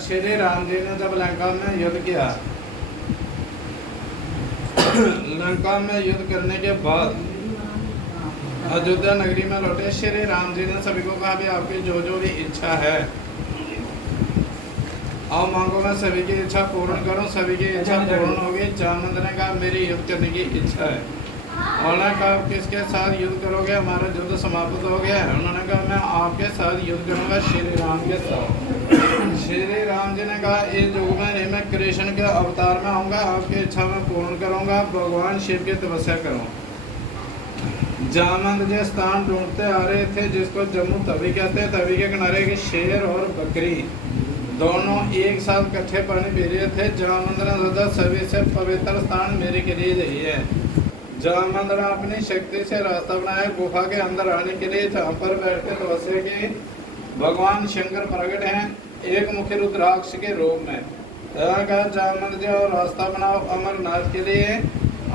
श्री राम जी ने जब लंका में युद्ध किया, लंका में युद्ध करने के बाद अयोध्या नगरी में लौटे श्री राम जी ने सभी को कहा भी आपकी जो जो भी इच्छा है आओ मांगो, मैं सभी की इच्छा पूर्ण करूं। सभी की इच्छा पूर्ण होगी। जामवंत ने कहा मेरी युद्ध करने की इच्छा है। उन्होंने कहा किसके साथ युद्ध करोगे? हमारा युद्ध समाप्त हो गया है। उन्होंने कहा मैं आपके साथ युद्ध करूंगा, श्री राम के साथ। श्री राम जी ने कहा इस युग में नहीं, मैं कृष्ण के अवतार में आऊँगा, आपकी इच्छा मैं पूर्ण करूँगा, भगवान शिव की तपस्या करूँ। जामवंत जो स्थान ढूंढते आ रहे थे जिसको जम्मू तवी कहते हैं, तवी के किनारे के शेर और बकरी दोनों एक साथ इकट्ठे पानी पी रहे थे। जामवंत ने सोचा सभी से पवित्र स्थान मेरे के लिए यही है। जामवंत ने अपनी शक्ति से रास्ता बनाया गुफा के अंदर आने के लिए, जहाँ पर बैठ के तपस्या की। भगवान शंकर प्रकट हैं एक मुखी रुद्राक्ष के रूप में। कहा जामवंत जी और रास्ता बनाओ अमरनाथ के लिए,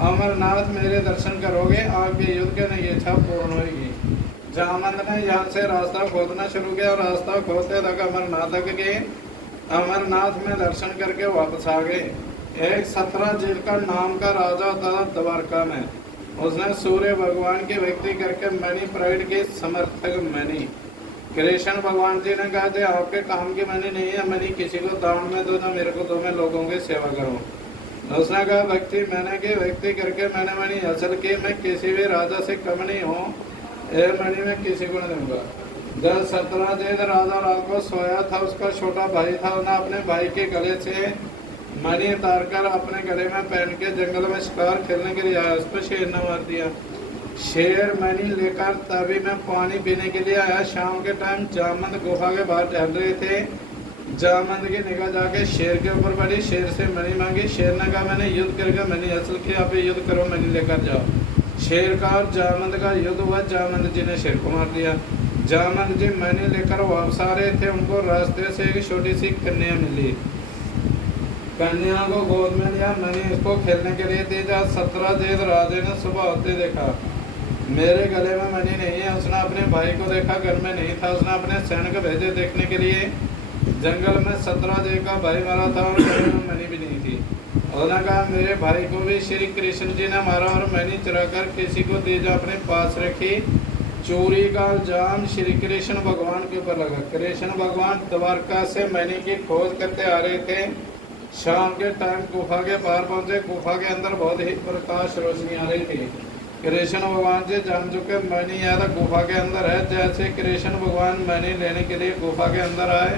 अमरनाथ मेरे दर्शन करोगे, आपके युद्ध के नहीं इच्छा पूर्ण होगी। जामवंत ने यहाँ से रास्ता खोदना शुरू किया और रास्ता खोदते तक अमरनाथ तक गए। अमरनाथ में दर्शन करके वापस आ गए। एक सत्रजीत का नाम का राजा था द्वारका में। उसने सूर्य भगवान की भक्ति करके मणि प्रकट की, समर्थक मणि। कृष्ण भगवान जी ने कहा जो आपके काम की मणि नहीं है, मणि किसी को दान में दो, तो मेरे को दो, मैं लोगों की सेवा करूँ। उसने कहा भक्ति मैंने की, भक्ति करके मैंने मणि हासिल की, मैं किसी भी राजा से कम नहीं हूँ, ये मणि मैं किसी को नहीं दूंगा। जब सत्रजीत राजा रात को सोया था, उसका छोटा भाई था, उन्हें अपने भाई के गले से मणि उतार कर अपने गले में पहन के जंगल में शिकार खेलने के लिए आया। उसको शेर ने मार दिया। शेर मणि लेकर तभी में पानी पीने के लिए आया। शाम के टाइम जामवंत गुफा के बाहर टहल रहे थे। जामवंत की निगाह जाके शेर के ऊपर पड़ी। शेर से मणि मांगी। शेर ने कहा मैंने युद्ध करके मणि हासिल किया, आप युद्ध करो, मणि लेकर जाओ। शेर का और जामवंत का युद्ध हुआ। जामवंत जी ने शेर को मार दिया। जामवंत जी मणि लेकर वापस आ रहे थे। उनको रास्ते से एक छोटी सी कन्या मिली। कन्या को गोद में लिया, मणि इसको खेलने के लिए दी। जब सत्रजीत राजे ने सुबह होते देखा मेरे गले में मणि नहीं है, उसने अपने भाई को देखा, घर में नहीं था। उसने अपने सैनिक भेजे देखने के लिए। जंगल में सत्रजीत का भाई मरा था और गले में मणि भी नहीं थी। उन्होंने कहा मेरे भाई को भी श्री कृष्ण जी ने मारा और मणि चुरा कर किसी को दी, जो अपने पास रखी। चोरी का इल्जाम श्री कृष्ण भगवान के ऊपर लगा। कृष्ण भगवान द्वारका से मणि की खोज करते आ रहे थे। शाम के टाइम गुफा के पार पहुंचे। गुफा के अंदर बहुत ही प्रकाश रोशनी आ रही थी। कृष्ण भगवान जी जान चुके मणि या तो गुफा के अंदर है। जैसे कृष्ण भगवान मणि लेने के लिए गुफा के अंदर आए,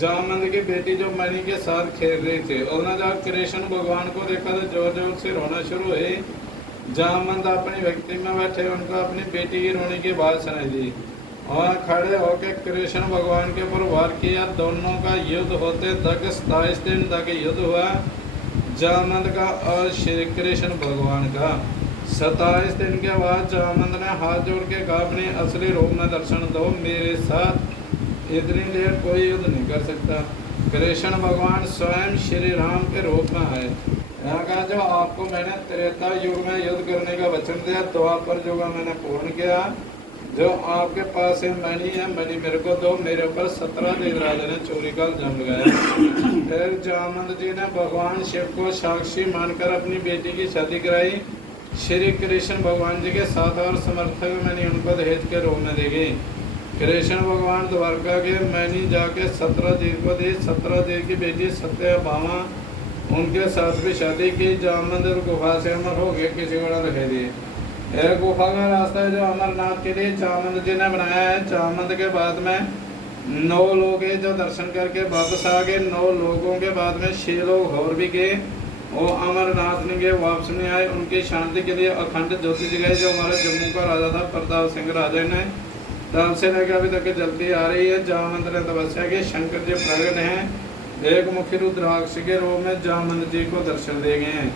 जामवंत की बेटी जो मणि के साथ खेल रही थी, उन्होंने जब कृष्ण भगवान को देखा तो जोर जोर से रोना शुरू हुई। जामवंत अपनी भक्ति में बैठे, उनको अपनी बेटी की रोने की बात सुनाई दी और खड़े होकर कृष्ण भगवान के ऊपर वार किया। दोनों का युद्ध होते तक 27 दिन तक युद्ध हुआ, जामवंत का और श्री कृष्ण भगवान का। 27 दिन के बाद जामवंत ने हाथ जोड़ के कहा अपने असली रूप में दर्शन दो, मेरे साथ इतनी देर कोई युद्ध नहीं कर सकता। कृष्ण भगवान स्वयं श्री राम के रूप में आए। यहाँ कहा जो आपको मैंने त्रेता युग में युद्ध करने का वचन दिया, द्वापर युग मैंने पूर्ण किया। जो आपके पास है मणि है, मणि मेरे को दो, मेरे ऊपर 17 राजा ने चोरी का इल्जाम लगाया। फिर जामवंत जी ने भगवान शिव को साक्षी मानकर अपनी बेटी की शादी कराई श्री कृष्ण भगवान जी के साथ और समर्थक मणि उनको दहेज के रूप में दी गई। कृष्ण भगवान द्वारका के मणि जाके सत्रजीत को दी। सत्रजीत की बेटी सत्यभामा उनके साथ भी शादी की। जामवंत गुफा से अमर हो गए, किसी को न दिखाई दिए। एक गुफा का रास्ता है जो अमरनाथ के लिए जामवंत जी ने बनाया है। जामवंत के बाद में 9 लोग हैं जो दर्शन करके वापस आ गए। 9 लोगों के बाद में 6 लोग और भी गए, वो अमरनाथ नहीं गए, वापस नहीं आए। उनकी शांति के लिए अखंड ज्योति जगाई जो हमारे जम्मू का राजा था प्रताप सिंह राजा ने, तब से लेकर अभी तक जलती आ रही है। जामवंत ने तपस्या की, शंकर जी प्रकट हैं एक मुखी रुद्राक्ष के रूप में, जामवंत जी को दर्शन दे गए हैं।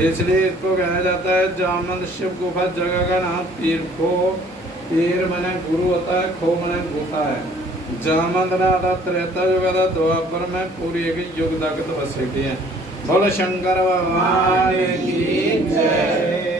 इसलिए इसको कहा जाता है जामवंत शिव गुफा। जगह का नाम पीर खो, पीर मने गुरु होता है, खो मने गुफा है। जामवंत ने आधा त्रेता युग था, द्वापर में पूरी एक युग तक तपस्या की है। बोलो शंकर भगवान की जय।